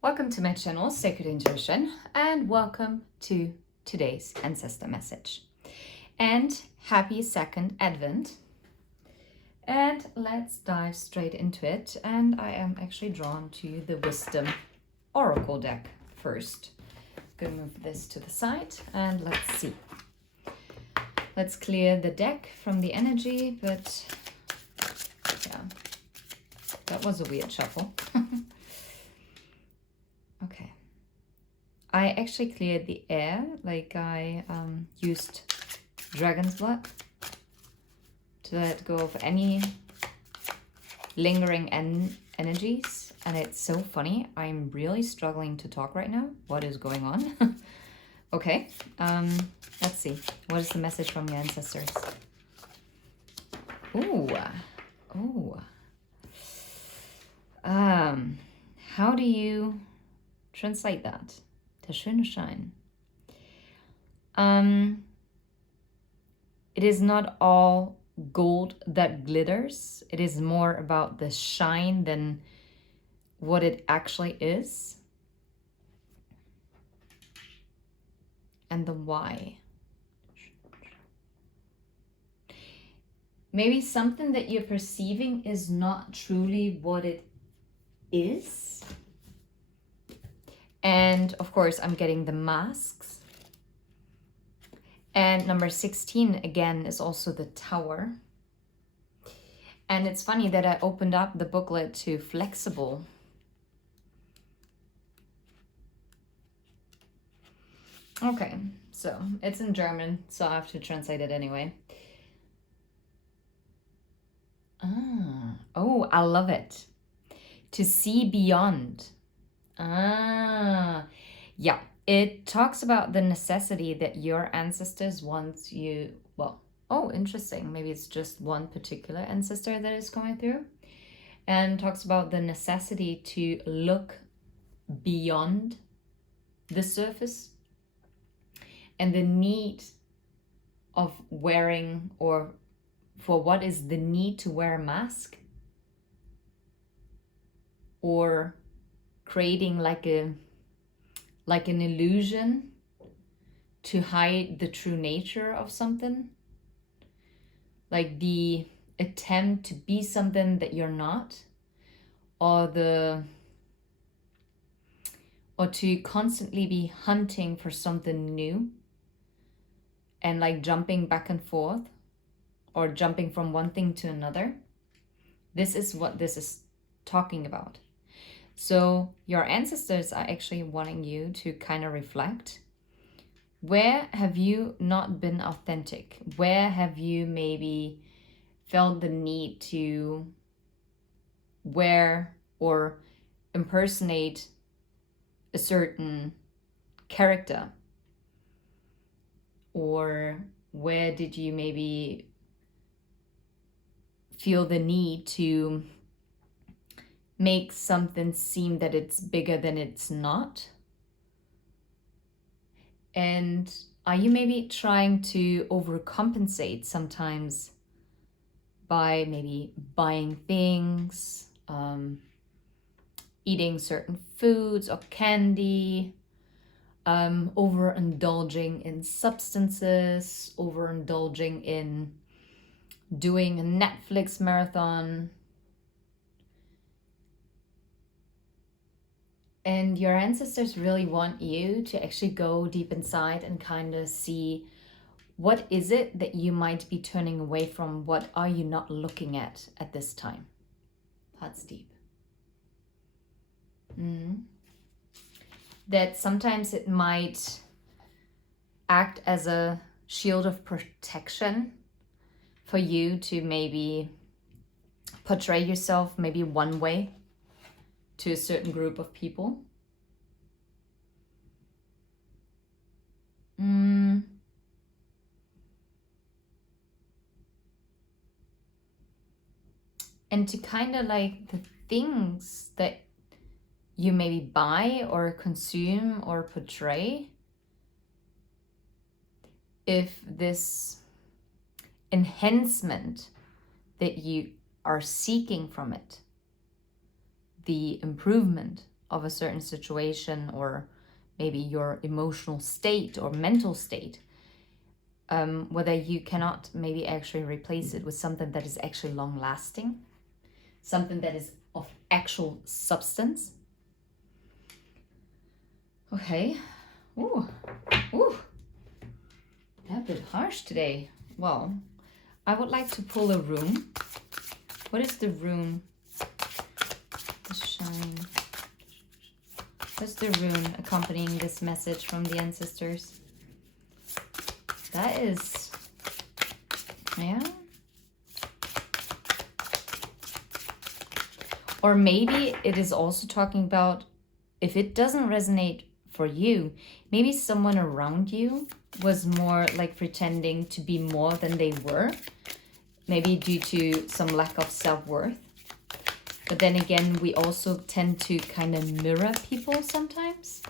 Welcome to my channel, Sacred Intuition, and welcome to today's Ancestor message. And happy second Advent. And let's dive straight into it. And I am actually drawn to the Wisdom Oracle deck first. Gonna move this to the side and let's see. Let's clear the deck from the energy, but yeah, that was a weird shuffle. Okay. I actually cleared the air, like I used dragon's blood to let go of any lingering energies. And it's so funny, I'm really struggling to talk right now. What is going on? Okay, let's see. What is the message from your ancestors? Ooh, oh. How do you translate that? Der schöne Schein. It is not all gold that glitters. It is more about the shine than what it actually is. And the why. Maybe something that you're perceiving is not truly what it is. And of course, I'm getting the masks. And number 16, again, is also the Tower. And it's funny that I opened up the booklet to flexible. Okay, so it's in German, so I have to translate it anyway. Oh, I love it. To see beyond. Yeah, it talks about the necessity that your ancestors want you, well, oh, interesting. Maybe it's just one particular ancestor that is coming through. And talks about the necessity to look beyond the surface and the need of wearing, or for what is the need to wear a mask, or creating like an illusion to hide the true nature of something, like the attempt to be something that you're not, or to constantly be hunting for something new and like jumping back and forth or jumping from one thing to another. This is what this is talking about. So your ancestors are actually wanting you to kind of reflect. Where have you not been authentic? Where have you maybe felt the need to wear or impersonate a certain character? Or where did you maybe feel the need to make something seem that it's bigger than it's not? And are you maybe trying to overcompensate sometimes by maybe buying things, eating certain foods or candy, overindulging in substances, overindulging in doing a Netflix marathon? And your ancestors really want you to actually go deep inside and kind of see, what is it that you might be turning away from? What are you not looking at this time? That's deep. That sometimes it might act as a shield of protection for you to maybe portray yourself maybe one way to a certain group of people. And to kind of like the things that you maybe buy or consume or portray, if this enhancement that you are seeking from it, the improvement of a certain situation, or maybe your emotional state or mental state, whether you cannot maybe actually replace it with something that is actually long lasting, something that is of actual substance. Okay. Ooh. They're a bit harsh today. Well, I would like to pull a rune. What is the rune? The shine. What's the rune accompanying this message from the ancestors? That is, yeah. Or maybe it is also talking about, if it doesn't resonate for you, maybe someone around you was more like pretending to be more than they were, maybe due to some lack of self-worth. But then again, we also tend to kind of mirror people sometimes.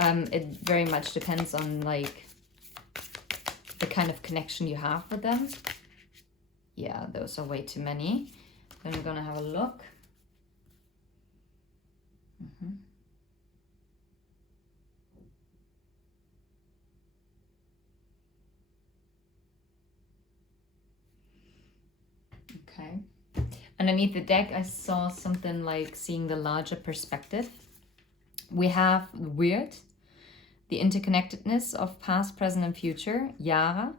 It very much depends on like the kind of connection you have with them. Yeah, those are way too many. Then we're gonna have a look. Okay. Underneath the deck, I saw something like seeing the larger perspective. We have weird, the interconnectedness of past, present, and future. Yara,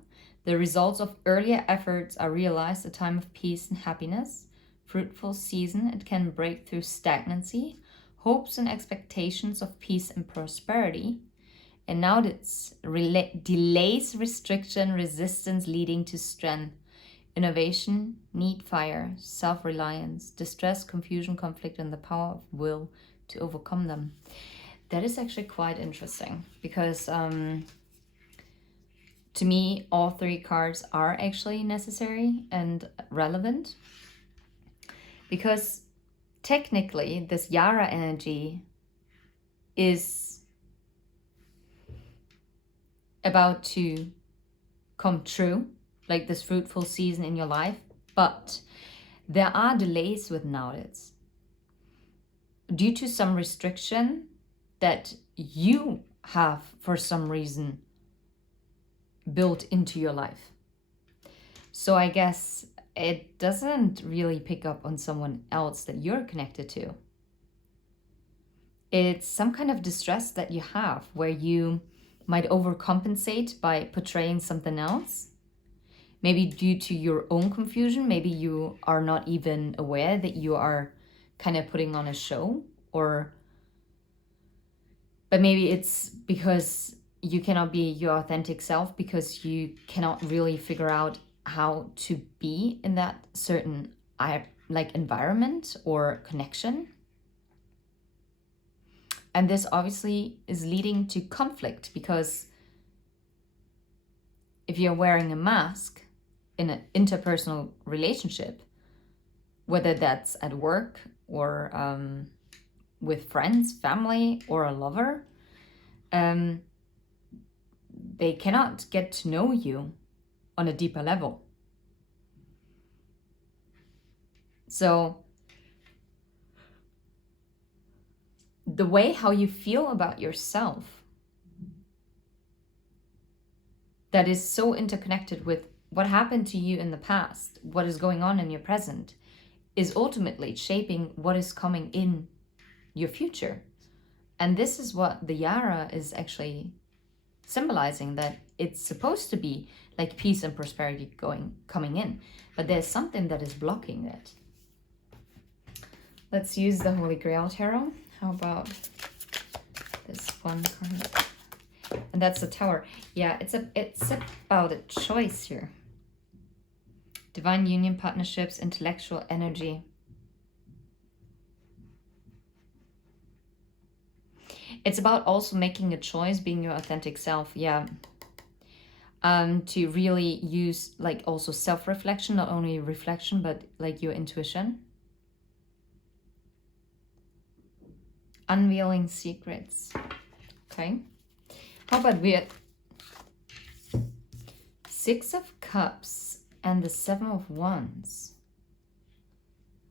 the results of earlier efforts are realized, a time of peace and happiness. Fruitful season, it can break through stagnancy, hopes and expectations of peace and prosperity. And now it's delays, restriction, resistance leading to strength. Innovation, need, fire, self-reliance, distress, confusion, conflict, and the power of will to overcome them. That is actually quite interesting because to me, all three cards are actually necessary and relevant, because technically this Yara energy is about to come true, like this fruitful season in your life, but there are delays with Naudits due to some restriction that you have for some reason built into your life. So I guess it doesn't really pick up on someone else that you're connected to. It's some kind of distress that you have where you might overcompensate by portraying something else. Maybe due to your own confusion, maybe you are not even aware that you are kind of putting on a show, but maybe it's because you cannot be your authentic self because you cannot really figure out how to be in that certain like environment or connection. And this obviously is leading to conflict, because if you're wearing a mask in an interpersonal relationship, whether that's at work or with friends, family, or a lover, they cannot get to know you on a deeper level. So the way how you feel about yourself, that is so interconnected with what happened to you in the past, what is going on in your present, is ultimately shaping what is coming in your future. And this is what the Yara is actually symbolizing, that it's supposed to be like peace and prosperity coming in, but there's something that is blocking it. Let's use the Holy Grail Tarot. How about this one card? And that's the Tower. Yeah, it's about a choice here. Divine union, partnerships, intellectual energy. It's about also making a choice, being your authentic self. Yeah. To really use like also self-reflection, not only reflection, but like your intuition. Unveiling secrets. Okay. How about weird? Six of Cups and the Seven of Wands.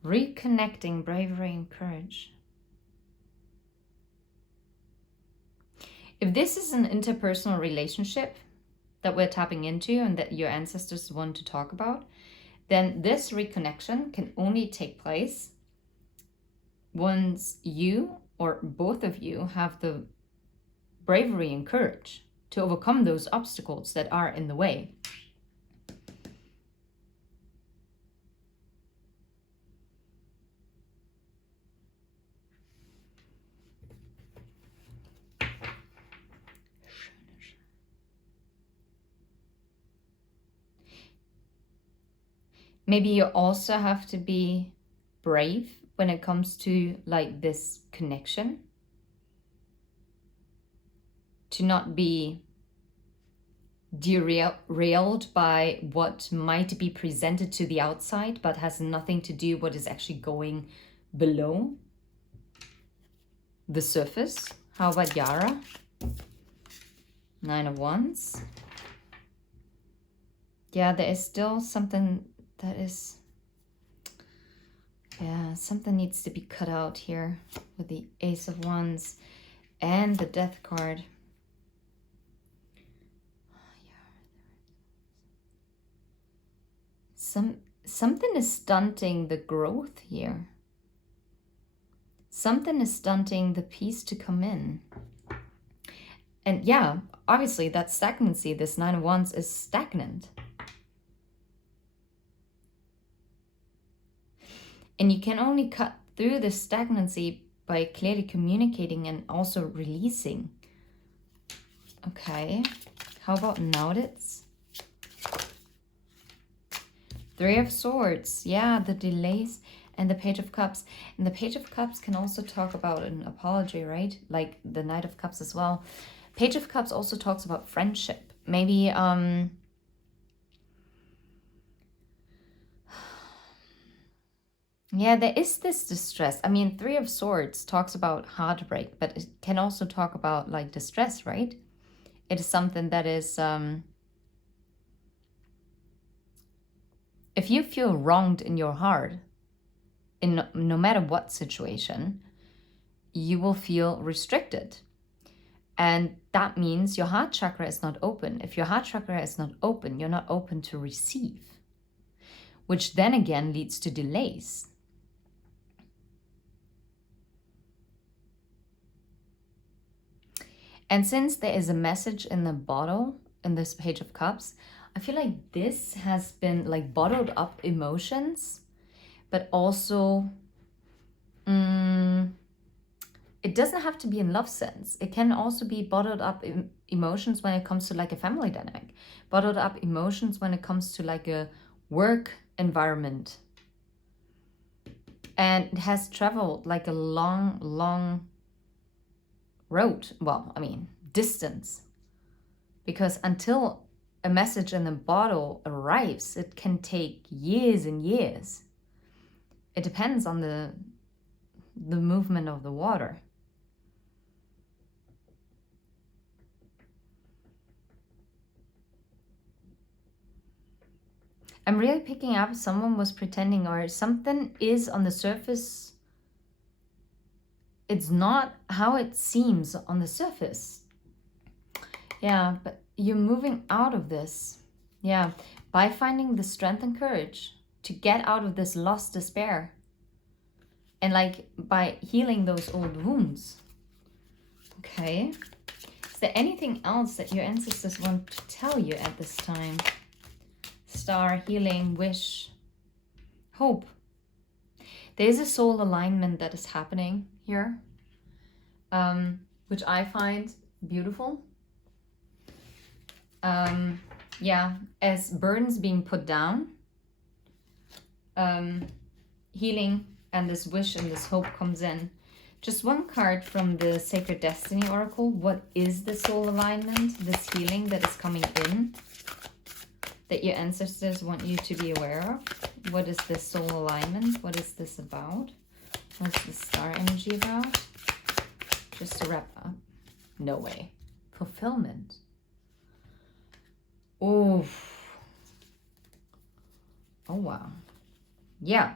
Reconnecting, bravery, and courage. If this is an interpersonal relationship that we're tapping into and that your ancestors want to talk about, then this reconnection can only take place once you or both of you have the bravery and courage to overcome those obstacles that are in the way. Maybe you also have to be brave when it comes to like this connection. To not be derailed by what might be presented to the outside, but has nothing to do what is actually going below the surface. How about Yara? 9 of Wands. Yeah, there is still something that is, yeah, something needs to be cut out here with the Ace of Wands and the Death card. Something is stunting the growth here. Something is stunting the peace to come in. And yeah, obviously that stagnancy, this 9 of Wands is stagnant. And you can only cut through this stagnancy by clearly communicating and also releasing. Okay, how about Naudits? 3 of Swords, yeah, the delays, and the Page of Cups. And the Page of Cups can also talk about an apology, right? Like the Knight of Cups as well. Page of Cups also talks about friendship. Maybe, yeah, there is this distress. I mean, 3 of Swords talks about heartbreak, but it can also talk about like distress, right? It is something that is, if you feel wronged in your heart, in no matter what situation, you will feel restricted. And that means your heart chakra is not open. If your heart chakra is not open, you're not open to receive, which then again leads to delays. And since there is a message in the bottle in this Page of Cups, I feel like this has been like bottled up emotions, but also it doesn't have to be in love sense. It can also be bottled up emotions when it comes to like a family dynamic, bottled up emotions when it comes to like a work environment. And it has traveled like a long road. Well, I mean, distance. Because until a message in the bottle arrives, it can take years and years. It depends on the movement of the water. I'm really picking up someone was pretending, or something is on the surface. It's not how it seems on the surface. Yeah, but you're moving out of this. Yeah, by finding the strength and courage to get out of this lost despair. And like by healing those old wounds. Okay. Is there anything else that your ancestors want to tell you at this time? Star, healing, wish, hope. There's a soul alignment that is happening here, which I find beautiful. Yeah, as burdens being put down, healing and this wish and this hope comes in. Just one card from the Sacred Destiny Oracle. What is the soul alignment, this healing that is coming in, that your ancestors want you to be aware of? What is this soul alignment? What is this about? What's the star energy about? Just to wrap up. No way. Fulfillment. Oof. Oh, wow. Yeah.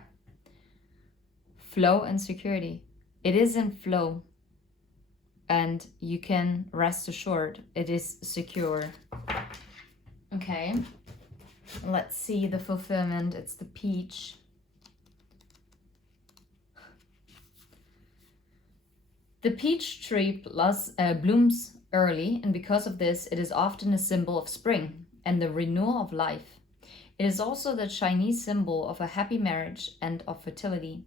Flow and security. It is in flow. and you can rest assured it is secure. Okay, let's see the fulfillment. It's the peach. The peach tree blooms early, and because of this, it is often a symbol of spring and the renewal of life. It is also the Chinese symbol of a happy marriage and of fertility.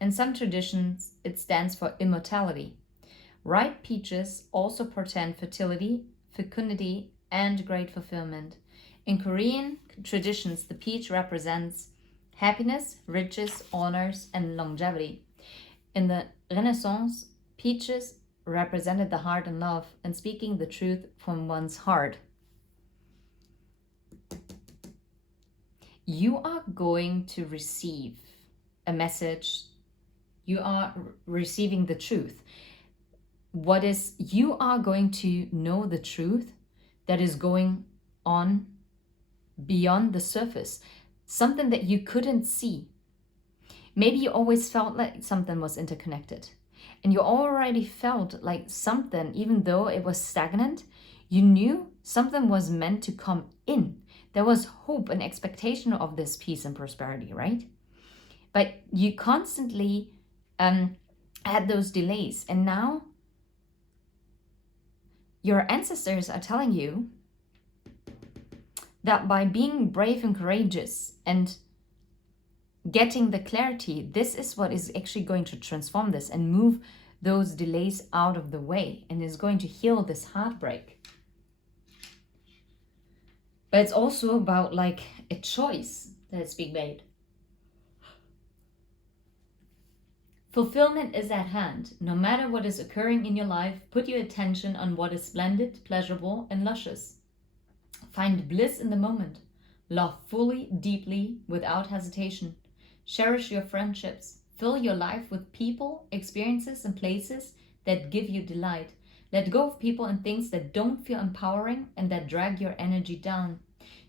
In some traditions, it stands for immortality. Ripe peaches also portend fertility, fecundity, and great fulfillment. In Korean traditions, the peach represents happiness, riches, honors, and longevity. In the Renaissance, peaches represented the heart and love, and speaking the truth from one's heart. You are going to receive a message. You are receiving the truth. You are going to know the truth that is going on beyond the surface, something that you couldn't see. Maybe you always felt like something was interconnected, and you already felt like something, even though it was stagnant, you knew something was meant to come in. There was hope and expectation of this peace and prosperity, right? But you constantly had those delays, and now your ancestors are telling you that by being brave and courageous and getting the clarity, this is what is actually going to transform this and move those delays out of the way, and is going to heal this heartbreak. But it's also about like a choice that is being made. Fulfillment is at hand. No matter what is occurring in your life, put your attention on what is splendid, pleasurable, and luscious. Find bliss in the moment. Love fully, deeply, without hesitation. Cherish your friendships. Fill your life with people, experiences, and places that give you delight. Let go of people and things that don't feel empowering and that drag your energy down.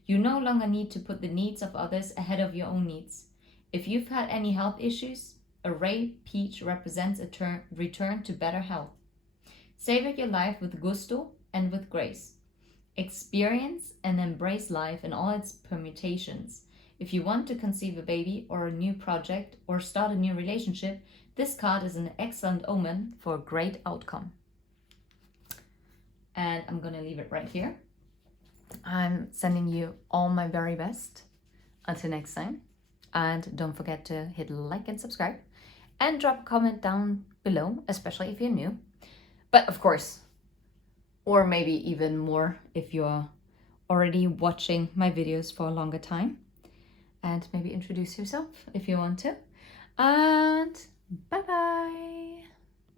You no longer need to put the needs of others ahead of your own needs. If you've had any health issues, a ripe peach represents a return to better health. Savor your life with gusto and with grace. Experience and embrace life in all its permutations. If you want to conceive a baby or a new project or start a new relationship, this card is an excellent omen for a great outcome. And I'm going to leave it right here. I'm sending you all my very best. Until next time. And don't forget to hit like and subscribe. And drop a comment down below, especially if you're new. But of course, or maybe even more if you're already watching my videos for a longer time. And maybe introduce yourself if you want to. And bye-bye.